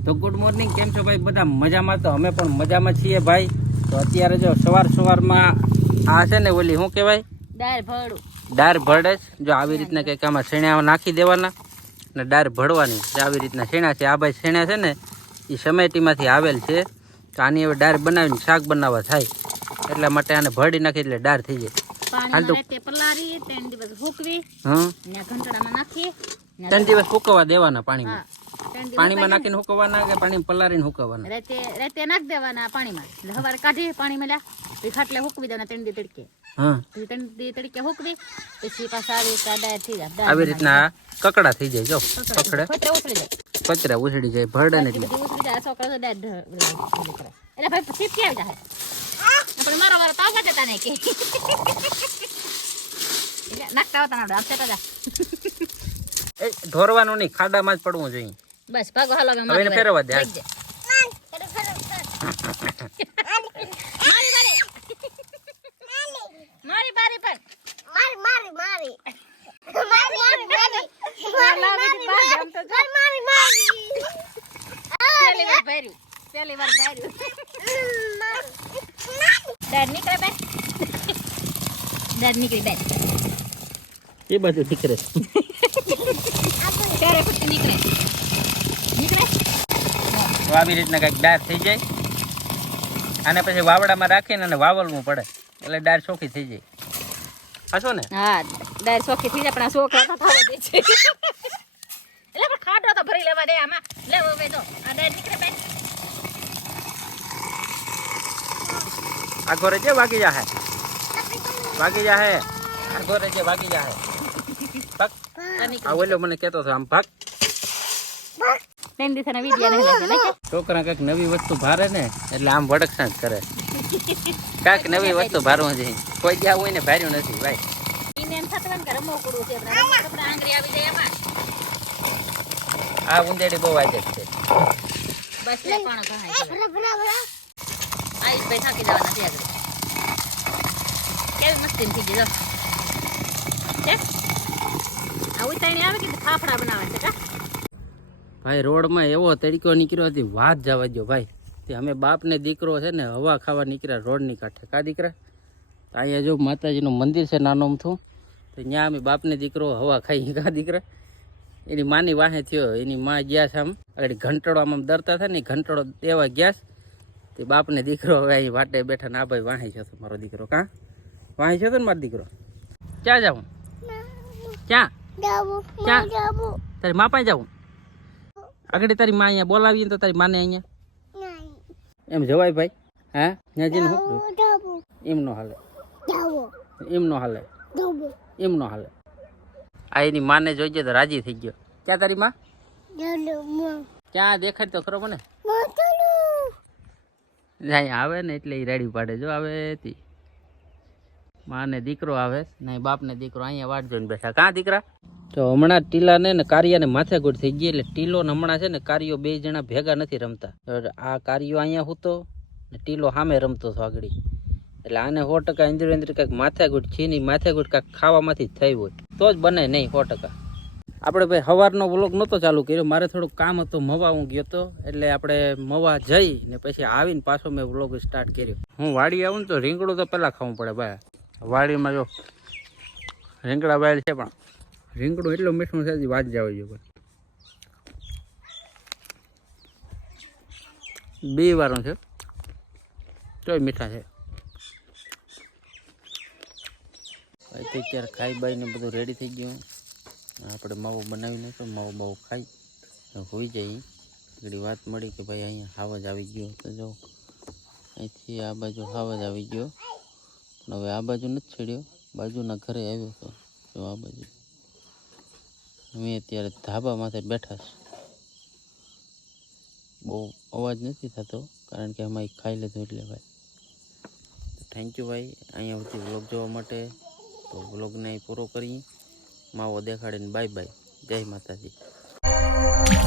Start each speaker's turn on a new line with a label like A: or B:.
A: તો good morning, કેમ છો ભાઈ? બધા મજામાં? તો અમે પણ મજામાં છીએ ભાઈ. તો અત્યારે જો સવારમાં આ છે ને ઓલી શું કહેવાય, ડાળ ભળે. જો આવી રીતના કંઈક આમાં શેણા નાખી દેવાના ને ડાળ ભળવાની. આવી રીતના શેણા છે. આ ભાઈ શેણા છે ને એ સમેટીમાંથી આવેલ છે. તો આની હવે ડાળ બનાવીને શાક બનાવવા થાય, એટલા માટે આને ભળી નાખી એટલે ડાળ થઈ જાય. ત્રણ દિવસ સુકવવા દેવાના પાણીમાં. પાણીમાં નાખીને સુકવવાના કે પાણી પલાળીને સુકવવાના?
B: રેતે નાખી દેવાના પાણીમાં. સવારે કાઢી પાણીમાં લ્યા ખાટલે હુકવી દેવાના 3 દી તડકે. 3 દી તડકે હુકવી પછી પાછા આવી
A: રીતના કકડા થઈ જાય. જો પકડે
B: ઉછળી જાય,
A: કચરા ઉછળી જાય, ભરડે ને એટલે
B: છોકરા એટલે ભાઈ પછી આવી જાય. આપણે મારો વારો તાવ કાઢતા નહીં કે નાખતા હોતા ના આપશે તા
A: એ ઢોરવાનું નહીં, ખાડામાં જ પડવું જોઈએ.
B: બસ ભાગો હાલો
A: હવે એને ફેરવવા દે.
B: મારી બારી પર પહેલી વાર ભર્યું. ડર નીકળે બેન, ડર નીકળી બેન.
A: એ બધું નીકળે
B: ત્યારે પછી નીકળે.
A: આવી રીતના કંઈક ડાળ થઈ જાય. અને પછી વાવડામાં રાખીને અને વાવલવું પડે એટલે ડાળ ચોખ્ખી થઈ જાય. હાસો ને?
B: હા, ડાળ ચોખ્ખી થઈ જાય. પણ આ છોકરા તો ખાવા દે છે એટલે પણ ખાટો તો ભરી લેવા દે આમાં. લેવો હવે તો આ ડાળ નીકળે બેન.
A: આખો રેજે વાગી જાહે, વાગી જાહે. આખો રેજે વાગી જાહે. ભાગ. આ ઓલો મને કહેતો હતો આમ ભાગ. છોકરા કઈક નવી વસ્તુ ભારે ને એટલે આમ વડકસાં જ કરે. કાંઈક નવી વસ્તુ ભારવું જોઈએ. કોઈ જ્યાં હોય ને ભાર્યું નથી ભાઈ. આ ઉંદેડી બહુ વાજે છે.
B: કેવી મસ્તી થઈ ગઈ. ફાફડા બનાવે છે
A: ભાઈ. રોડમાં એવો તડકો નીકળ્યો હતી, વાત જવા દો ભાઈ. તે અમે બાપ ને દીકરો છે ને હવા ખાવા નીકળ્યા રોડની કાંઠે. કા દીકરા? અહીંયા જો માતાજીનું મંદિર છે નાનું અમથું, તો ત્યાં અમે બાપ ને દીકરો હવા ખાઈ. કા દીકરા? એની માની વાહે થયો. એની માં ગયા છે આમ આગળ ઘંટડો આમ દરતા થાય ને, ઘંટડો દેવા ગયા. તે બાપ ને દીકરો હવે અહીં વાટે બેઠા ને આ ભાઈ વાહી છે મારો દીકરો. કાં વાહી છે ને મારો દીકરો? ક્યાં જાઉં? ક્યાં ક્યાં? તારી મા પાસે જાઉં? આગળ તારી માં અહીંયા બોલાવીએ તો તારી માને અહીંયા એમ જવાય ભાઈ? હા, ત્યાં જઈને શું એમ નો હાલે, એમ નો હાલે, એમ નો હાલે. આ એની માને જોઈજે તો રાજી થઈ ગયો. ક્યાં તારી માં? ક્યાં દેખાય તો ખરો મને? અહીંયા આવે ને એટલે એ રેડી પાડે. જો આવે તી માં ને દીકરો આવે ને, બાપ ને દીકરો અહીંયા વાટ જોઈને બેઠા. કાં દીકરા? તો હમણાં ટીલા ને કારિયા ને માથાકૂટ થઈ ગઈ એટલે ટીલો ને હમણાં છે ને કારિયો બે જણા ભેગા નથી રમતા. આ કારિયો અહીંયા હૂતો ને ટીલો સામે રમતો હતો આગળ. એટલે આને 100% અંદર કંઈક માથાકૂટ છે નહીં. માથાકૂટ કાંઈક ખાવામાંથી થઈ હોય તો જ બને નહીં 100%. આપણે ભાઈ સવારનો વ્લોગ નહોતો ચાલુ કર્યો, મારે થોડુંક કામ હતું, મવા હું ગયો હતો. એટલે આપણે મવા જઈ ને પછી આવીને પાછો મેં વ્લોગ સ્ટાર્ટ કર્યો. હું વાડી આવું ને તો રીંગણું તો પહેલાં ખાવું પડે ભાઈ. વાડીમાં જો રીંગણા વાયેલ છે, પણ રીંગણું એટલું મીઠું છે વાત જવા જોઈએ ભાઈ. 2 વારનું છે તોય મીઠા છે ભાઈ. તો અત્યારે ખાઈ બાઈને બધું રેડી થઈ ગયું. આપણે માવો બનાવી નાખ્યો. માવો ખાઈ હોઈ જાય. ઘડી વાત મળી કે ભાઈ અહીંયા હાવજ આવી ગયો. તો જો અહીંથી આ બાજુ હાવજ આવી ગયો. પણ હવે આ બાજુ નથી છેડ્યો, બાજુના ઘરે આવ્યો હતો. જો આ બાજુ અમે અત્યારે ધાબા માથે બેઠા છે. બહુ અવાજ નથી થતો કારણ કે અમે ખાઈ લીધું એટલે ભાઈ. થેન્ક યુ ભાઈ અહીંયા સુધી વ્લોગ જોવા માટે. તો વ્લોગને અહીં પૂરો કરીએ. માવો દેખાડીને બાય બાય. જય માતાજી.